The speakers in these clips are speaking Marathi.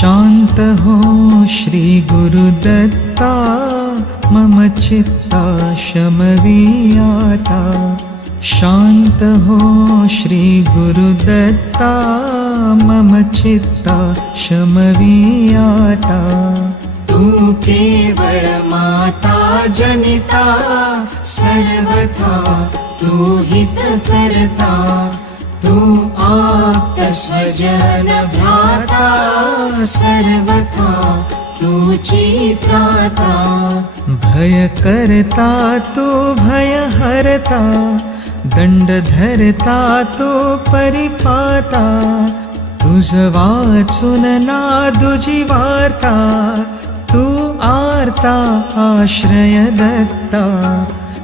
शांत हो श्री गुरुदत्ता मम चित्ता शमवीयाता। शांत हो श्री गुरुदत्ता मम चित्ता शमवीयाता। तू केवळ माता जनिता सर्वथा तू हित करता। तू आप्त स्वजन भ्राता सर्वथा तू चित्राता। भय करता तू भय हरता दंड धरता तू परिपाता। तुझ वाचून नादुजी वार्ता तू आर्ता आश्रय दत्ता।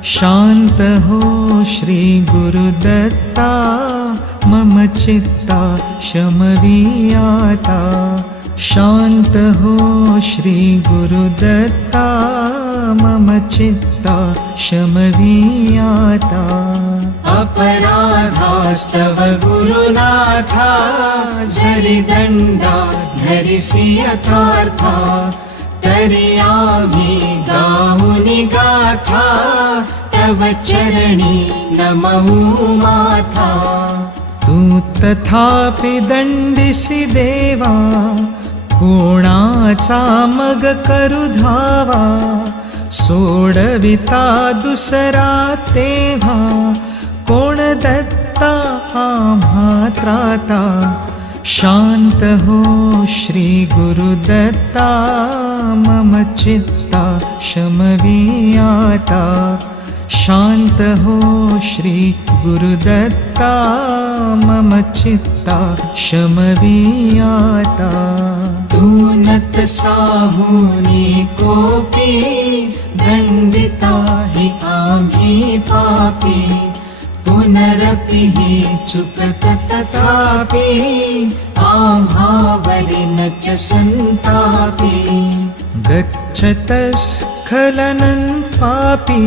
शांत हो श्री गुरुदत्ता मम चित्ता शमवीयाता। शांत हो श्री गुरुदत्ता मम चित्ता शमवीयाता। अपराधास्तव गुरुनाथा जरी दंडा धरिसी यथार्था। तरी आम्ही गाऊनी गाथा तव चरणी नमऊ माथा। तू तथापि दंडिसी देवा कोणाचा मग करू धावा। सोडविता दुसरा तेव्हा कोण दत्ता आम्हा त्राता। शांत हो श्री गुरुदत्ता मम चित्ता शमवीयाता। शांत हो श्री गुरुदत्ता मम चित्ता शमवीयाता। तू नत साहुनी कोपी दंडिता हि आम्ही पापी। पुनरपि हि चुकत तथापि आम्हावरि न च संतापि। गच्छतस्खलनं पापी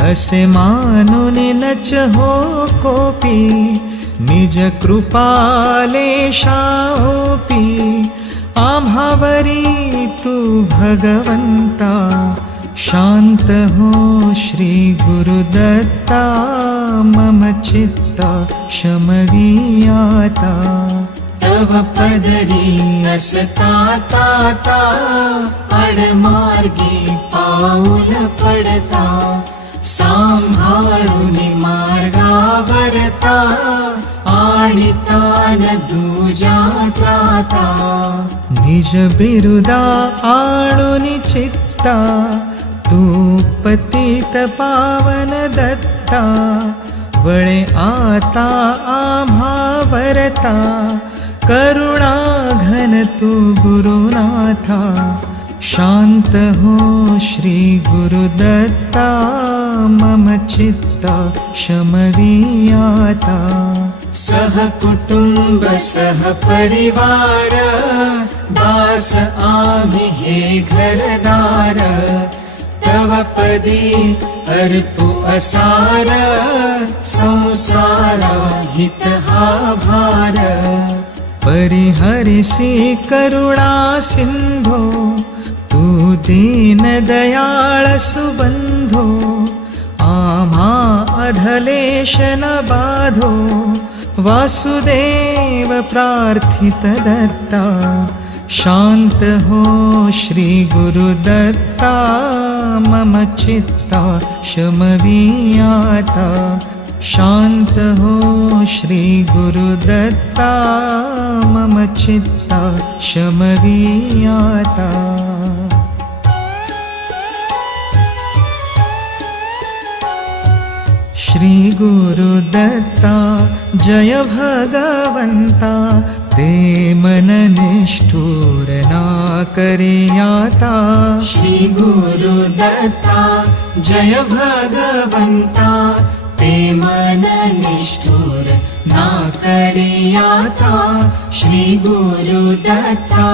असे मानून न च हो कोपी। निज कृपालेशाओपी आम्हावरी तू भगवंता। शांत हो श्री गुरुदत्ता मम चित्ता शमवीयाता। तव पदरी असता ताता अडमार्गी पाऊल पडता। सांभाळून मार्गावरता आणितान दुजा त्राता। निज बिरुदा आणून चित्ता तू पतित पावन दत्ता। वळे आता आम्हा वरता करुणा घन तू गुरुनाथा। शांत हो श्री गुरुदत्ता मम चित्ता शमवीयाता। सहकुटुंब सहपरिवार दास आम्ही हे घरदार। तव पदी अर्पू असार संसारा हित हा भार। परिहरिसी करुणा सिंधो तू दीन दयाळ सुबंधो। आम्हा अधलेश न बाधो वासुदेव प्रार्थित दत्ता। शांत हो श्री गुरुदत्ता मम चित्ता शमवीयाता। शांत हो श्री गुरुदत्ता मम चित्ता शमवीयाता। श्री गुरुदत्ता जय भगवंता। ते मन निष्ठुर ना करियाता। श्री गुरुदत्ता जय भगवंता। ते मन निष्ठुर ना करियाता। श्री गुरुदत्ता।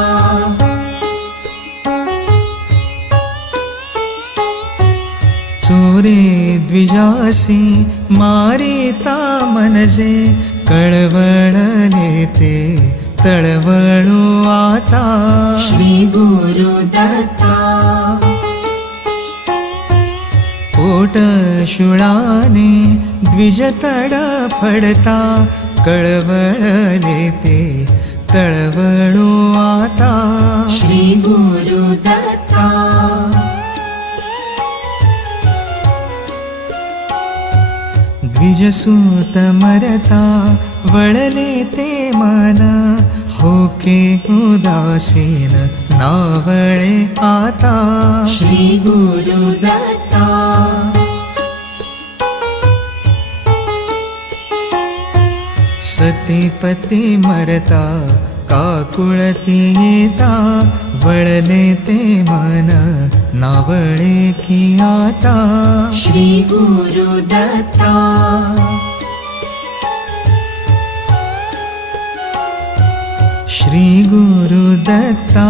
चोरे द्विजासी मारिता मनजे कळवळले ते तळवळो आता श्री गुरुदत्ता पोट शुळाने द्विज तडफडता कळवळले ते तळवळो आता श्री गुरुदत्ता द्विजसूत मरता वळले ते मन होके उदासीन नावळे आता श्री गुरुदत्ता सतीपती मरता काकुळती येता वळले ते मन नावळे की आता श्री गुरुदत्ता श्री गुरुदत्ता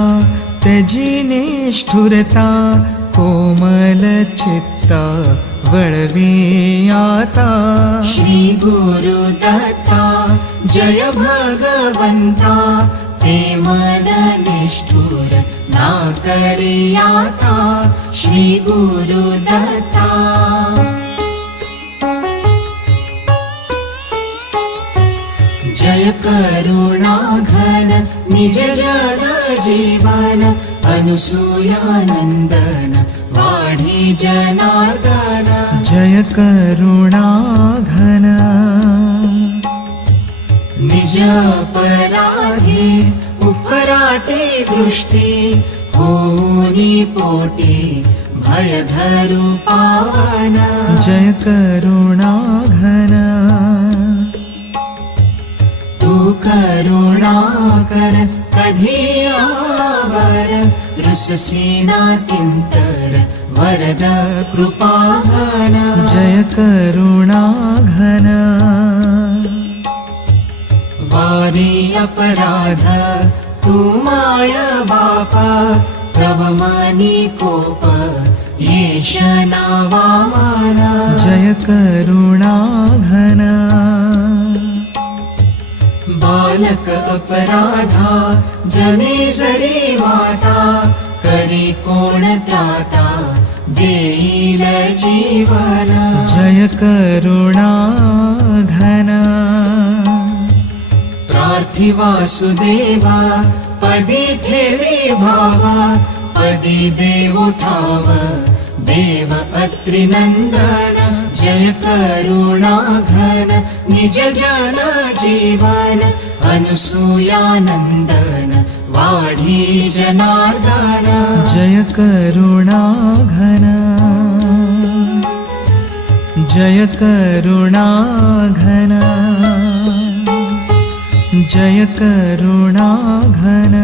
त्यजी निष्ठुरता कोमल चित्ता वळवी आता श्री गुरुदत्ता जय भगवंता ते मन निष्ठुर ना करियाता श्री गुरुदत्ता जय करुणा घन निज जन जीवन अनुसूयानंदन वाढी जनार्दन जय करुणा घन निज अपराधी उपराटे दृष्टी होनी पोटी भय धरु पावन जय करुणा घन तू करुणा कर कधी आवर रुससीना किंतर वरद कृपाघन जय करुणा घन वारी अपराध तू माय बाप तव मानी कोप येश नावा मान जय करुणा घन बालक अपराधा जने जरी माता करी कोण त्राता देईल जीवन जय करुणा घन प्रार्थी वासुदेवा पदी ठेवी भावा पदी देव ठाव देव अत्रिनंदन जय करुणा घन निज जन जीवन अनुसूयानंदन वाढी जनार्दन जय करुणा घन जय करुणा घन जय करुणा घन